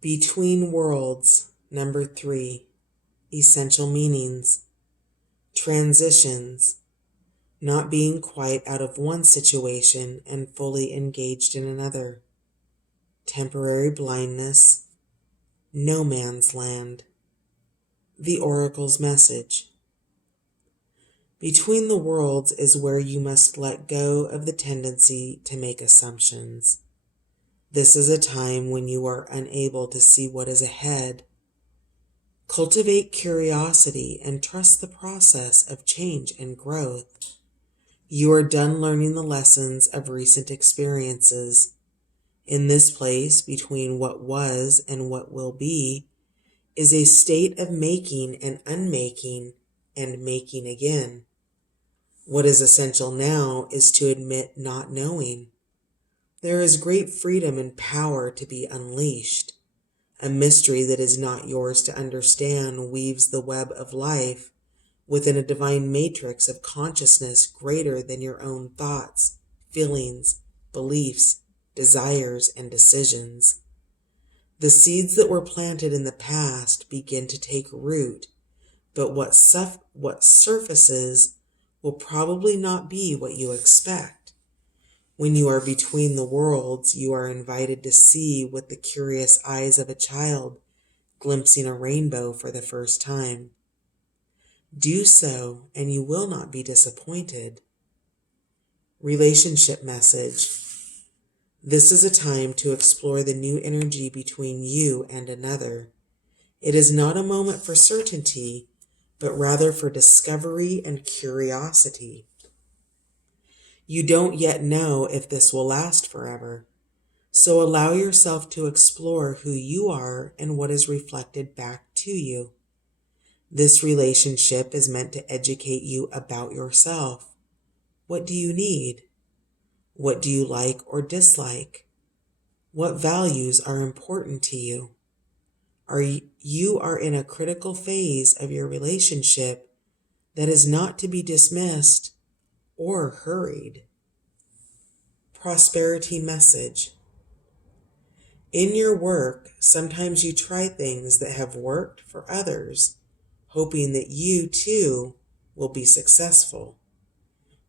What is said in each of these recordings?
Between worlds, number 3, essential meanings, transitions, not being quite out of one situation and fully engaged in another, temporary blindness, no man's land. The Oracle's message. Between the worlds is where you must let go of the tendency to make assumptions. This is a time when you are unable to see what is ahead. Cultivate curiosity and trust the process of change and growth. You are done learning the lessons of recent experiences. In this place between what was and what will be is a state of making and unmaking and making again. What is essential now is to admit not knowing. There is great freedom and power to be unleashed. A mystery that is not yours to understand weaves the web of life within a divine matrix of consciousness greater than your own thoughts, feelings, beliefs, desires, and decisions. The seeds that were planted in the past begin to take root, but what surfaces will probably not be what you expect. When you are between the worlds, you are invited to see with the curious eyes of a child glimpsing a rainbow for the first time. Do so, and you will not be disappointed. Relationship message. This is a time to explore the new energy between you and another. It is not a moment for certainty, but rather for discovery and curiosity. You don't yet know if this will last forever, so allow yourself to explore who you are and what is reflected back to you. This relationship is meant to educate you about yourself. What do you need? What do you like or dislike? What values are important to you? You are in a critical phase of your relationship that is not to be dismissed or hurried. Prosperity message. In your work, sometimes you try things that have worked for others, hoping that you too will be successful.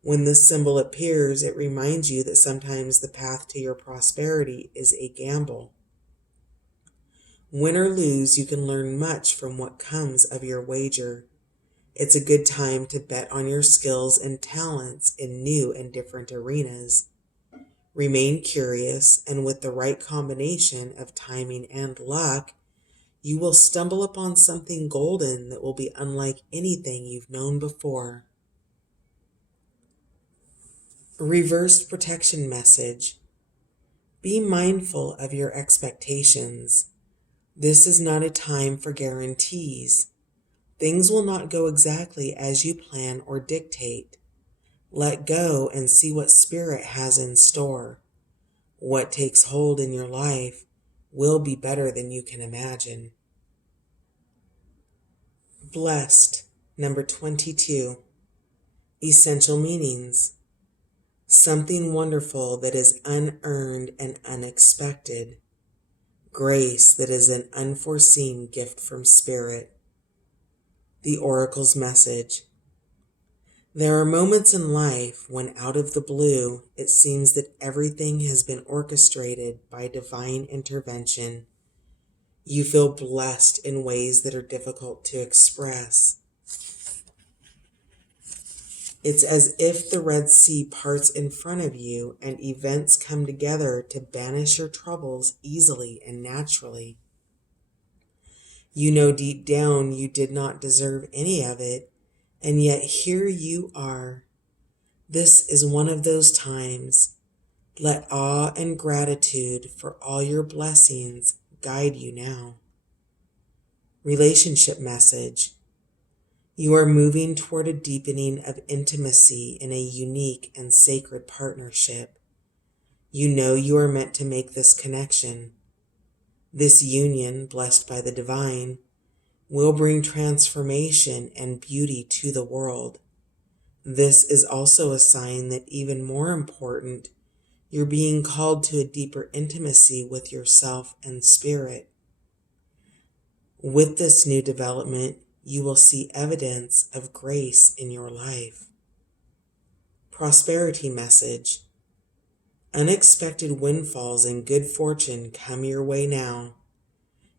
When this symbol appears, it reminds you that sometimes the path to your prosperity is a gamble. Win or lose, you can learn much from what comes of your wager. It's a good time to bet on your skills and talents in new and different arenas. Remain curious, and with the right combination of timing and luck, you will stumble upon something golden that will be unlike anything you've known before. Reversed protection message. Be mindful of your expectations. This is not a time for guarantees. Things will not go exactly as you plan or dictate. Let go and see what Spirit has in store. What takes hold in your life will be better than you can imagine. Blessed, number 22. Essential meanings. Something wonderful that is unearned and unexpected. Grace that is an unforeseen gift from Spirit. The Oracle's message. There are moments in life when out of the blue, it seems that everything has been orchestrated by divine intervention. You feel blessed in ways that are difficult to express. It's as if the Red Sea parts in front of you and events come together to banish your troubles easily and naturally. You know deep down you did not deserve any of it, and yet here you are. This is one of those times. Let awe and gratitude for all your blessings guide you now. Relationship message. You are moving toward a deepening of intimacy in a unique and sacred partnership. You know you are meant to make this connection. This union, blessed by the divine, will bring transformation and beauty to the world. This is also a sign that, even more important, you're being called to a deeper intimacy with yourself and Spirit. With this new development, you will see evidence of grace in your life. Prosperity message. Unexpected windfalls and good fortune come your way now.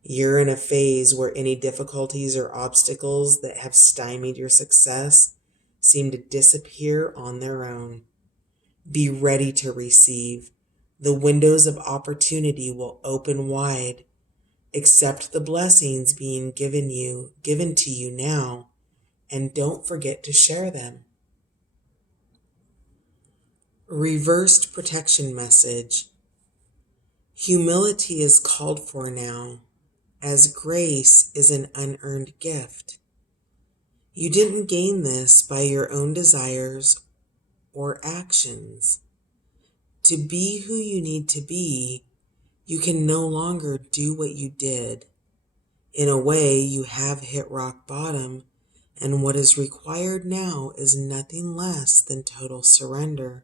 You're in a phase where any difficulties or obstacles that have stymied your success seem to disappear on their own. Be ready to receive. The windows of opportunity will open wide. Accept the blessings being given to you now, and don't forget to share them. Reversed protection message. Humility is called for now, as grace is an unearned gift. You didn't gain this by your own desires or actions. To be who you need to be, you can no longer do what you did. In a way, you have hit rock bottom, and what is required now is nothing less than total surrender.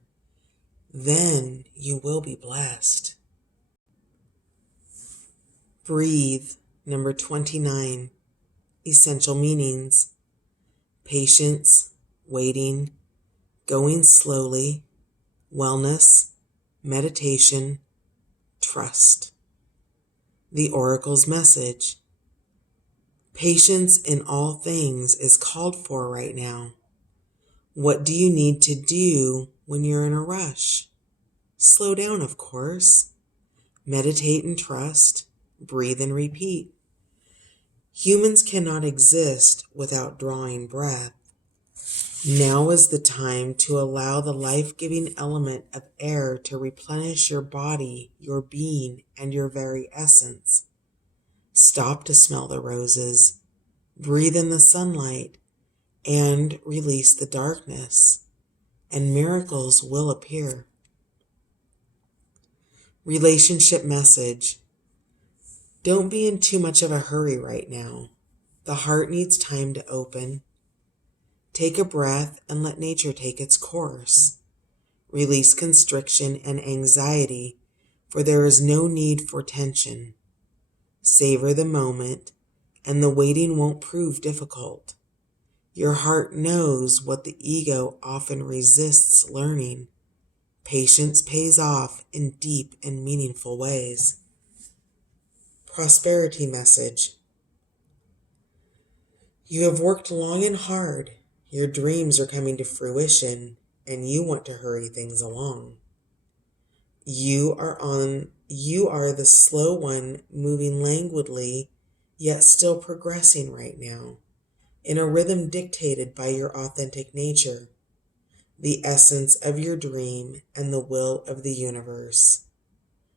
Then you will be blessed. Breathe, number 29. Essential meanings. Patience, waiting, going slowly, wellness, meditation, trust. The Oracle's message. Patience in all things is called for right now. What do you need to do when you're in a rush? Slow down, of course. Meditate and trust. Breathe and repeat. Humans cannot exist without drawing breath. Now is the time to allow the life-giving element of air to replenish your body, your being, and your very essence. Stop to smell the roses, breathe in the sunlight, and release the darkness, and miracles will appear. Relationship message. Don't be in too much of a hurry right now. The heart needs time to open. Take a breath and let nature take its course. Release constriction and anxiety, for there is no need for tension. Savor the moment, and the waiting won't prove difficult. Your heart knows what the ego often resists learning. Patience pays off in deep and meaningful ways. Prosperity message. You have worked long and hard. Your dreams are coming to fruition, and you want to hurry things along. You are the slow one, moving languidly, yet still progressing right now, in a rhythm dictated by your authentic nature, the essence of your dream and the will of the universe.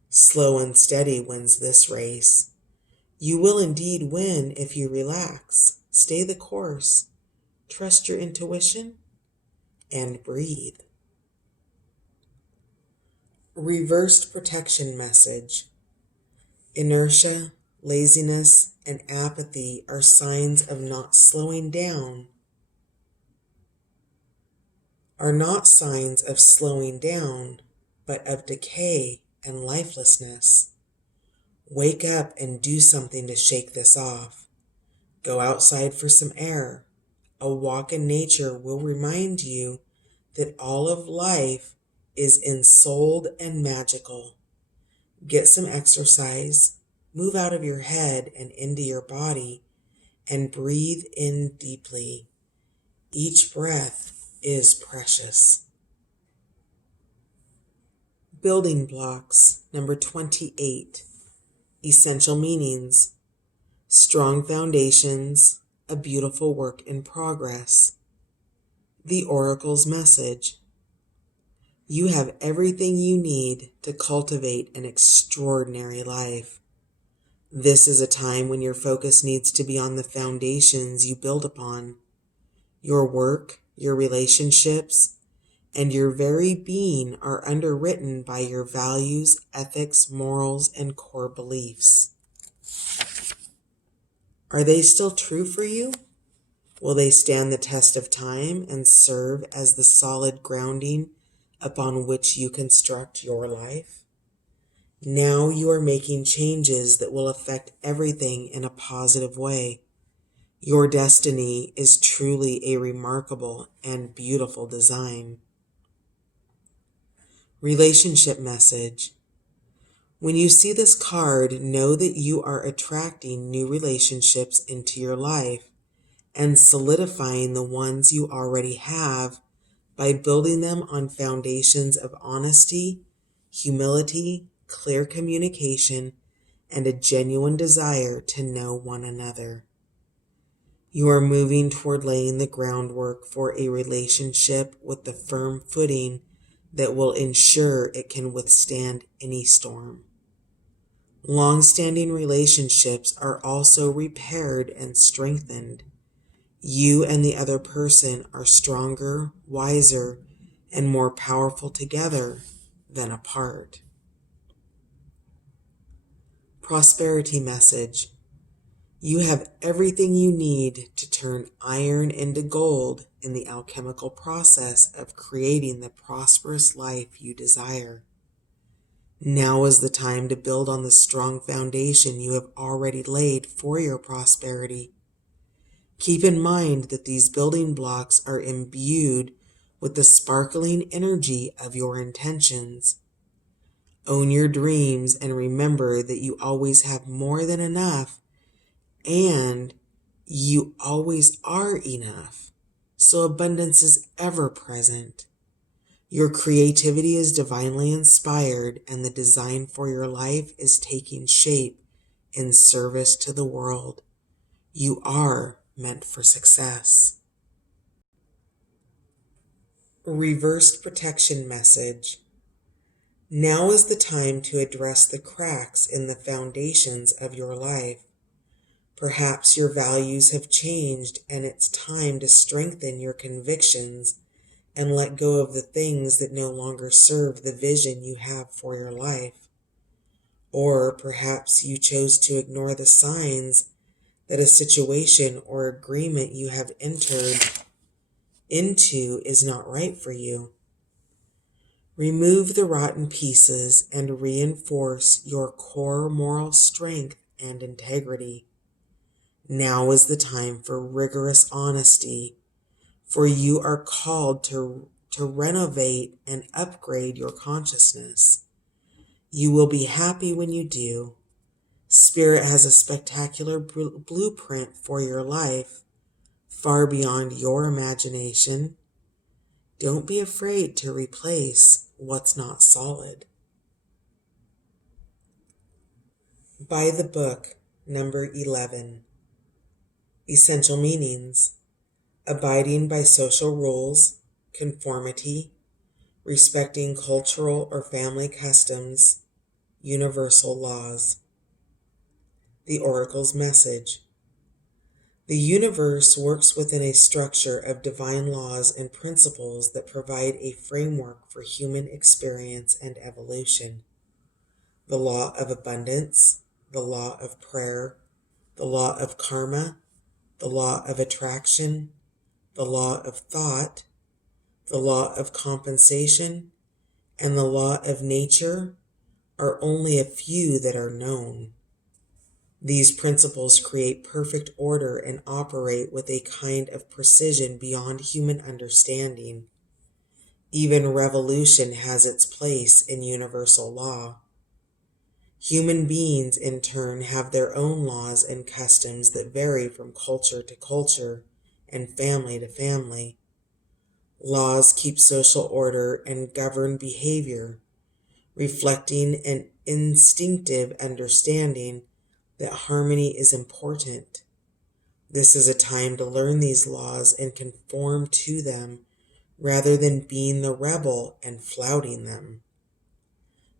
Slow and steady wins this race. You will indeed win if you relax, stay the course, trust your intuition, and breathe. Reversed protection message. Inertia, laziness, and apathy are signs of not slowing down, but of decay and lifelessness. Wake up and do something to shake this off. Go outside for some air. A walk in nature will remind you that all of life is ensouled and magical. Get some exercise, move out of your head and into your body, and breathe in deeply. Each breath is precious. Building blocks, number 28. Essential meanings. Strong foundations, a beautiful work in progress. The Oracle's message. You have everything you need to cultivate an extraordinary life. This is a time when your focus needs to be on the foundations you build upon. Your work, your relationships, and your very being are underwritten by your values, ethics, morals, and core beliefs. Are they still true for you? Will they stand the test of time and serve as the solid grounding upon which you construct your life? Now you are making changes that will affect everything in a positive way. Your destiny is truly a remarkable and beautiful design. Relationship message. When you see this card, know that you are attracting new relationships into your life and solidifying the ones you already have by building them on foundations of honesty, humility, clear communication, and a genuine desire to know one another. You are moving toward laying the groundwork for a relationship with the firm footing that will ensure it can withstand any storm. Long-standing relationships are also repaired and strengthened. You and the other person are stronger, wiser, and more powerful together than apart. Prosperity message. You have everything you need to turn iron into gold in the alchemical process of creating the prosperous life you desire. Now is the time to build on the strong foundation you have already laid for your prosperity. Keep in mind that these building blocks are imbued with the sparkling energy of your intentions. Own your dreams and remember that you always have more than enough and you always are enough. So abundance is ever present. Your creativity is divinely inspired and the design for your life is taking shape in service to the world. You are meant for success. Reversed protection message. Now is the time to address the cracks in the foundations of your life. Perhaps your values have changed and it's time to strengthen your convictions and let go of the things that no longer serve the vision you have for your life. Or perhaps you chose to ignore the signs that a situation or agreement you have entered into is not right for you. Remove the rotten pieces and reinforce your core moral strength and integrity. Now is the time for rigorous honesty, for you are called to renovate and upgrade your consciousness. You will be happy when you do. Spirit has a spectacular blueprint for your life, far beyond your imagination. Don't be afraid to replace what's not solid. By the book, number 11. Essential meanings: abiding by social rules, conformity, respecting cultural or family customs, universal laws. The Oracle's message. The universe works within a structure of divine laws and principles that provide a framework for human experience and evolution. The law of abundance, the law of prayer, the law of karma, the law of attraction, the law of thought, the law of compensation, and the law of nature are only a few that are known. These principles create perfect order and operate with a kind of precision beyond human understanding. Even revolution has its place in universal law. Human beings, in turn, have their own laws and customs that vary from culture to culture and family to family. Laws keep social order and govern behavior, reflecting an instinctive understanding that harmony is important. This is a time to learn these laws and conform to them rather than being the rebel and flouting them.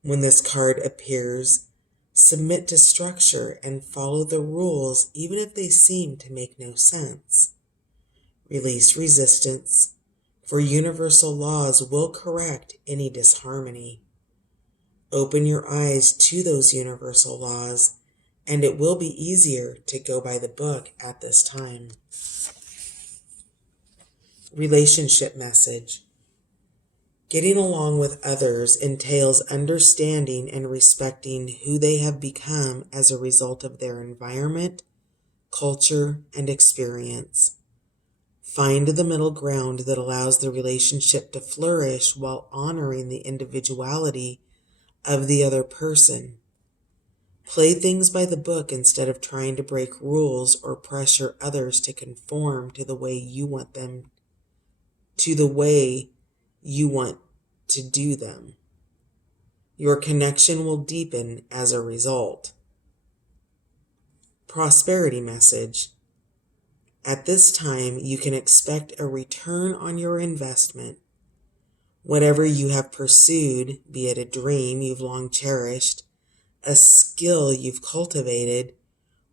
When this card appears, submit to structure and follow the rules even if they seem to make no sense. Release resistance, for universal laws will correct any disharmony. Open your eyes to those universal laws, and it will be easier to go by the book at this time. Relationship message. Getting along with others entails understanding and respecting who they have become as a result of their environment, culture, and experience. Find the middle ground that allows the relationship to flourish while honoring the individuality of the other person. Play things by the book instead of trying to break rules or pressure others to conform to the way you want to do them. Your connection will deepen as a result. Prosperity message. At this time, you can expect a return on your investment. Whatever you have pursued, be it a dream you've long cherished, a skill you've cultivated,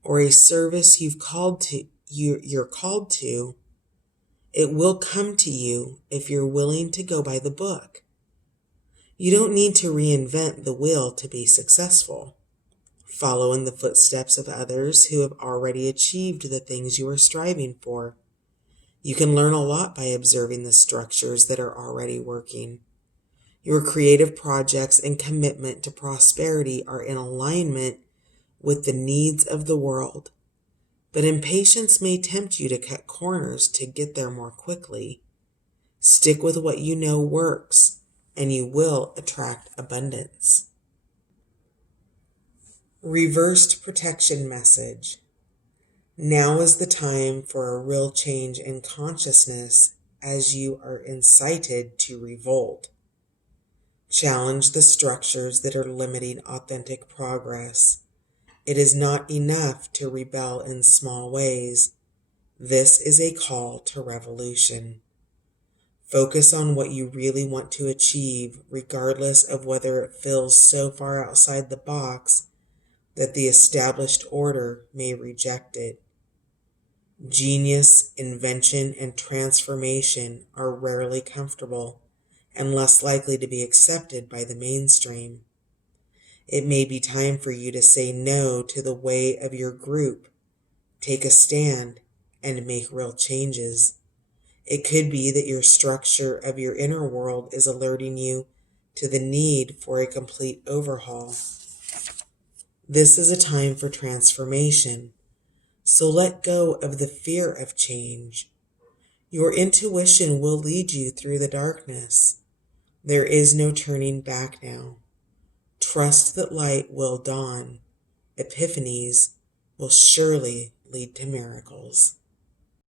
or a service you're called to, it will come to you if you're willing to go by the book. You don't need to reinvent the wheel to be successful. Follow in the footsteps of others who have already achieved the things you are striving for. You can learn a lot by observing the structures that are already working. Your creative projects and commitment to prosperity are in alignment with the needs of the world, but impatience may tempt you to cut corners to get there more quickly. Stick with what you know works, and you will attract abundance. Reversed protection message. Now is the time for a real change in consciousness as you are incited to revolt. Challenge the structures that are limiting authentic progress. It is not enough to rebel in small ways. This is a call to revolution. Focus on what you really want to achieve, regardless of whether it feels so far outside the box that the established order may reject it. Genius, invention, and transformation are rarely comfortable and less likely to be accepted by the mainstream. It may be time for you to say no to the way of your group, take a stand, and make real changes. It could be that your structure of your inner world is alerting you to the need for a complete overhaul. This is a time for transformation, so let go of the fear of change. Your intuition will lead you through the darkness. There is no turning back now. Trust that light will dawn. Epiphanies will surely lead to miracles.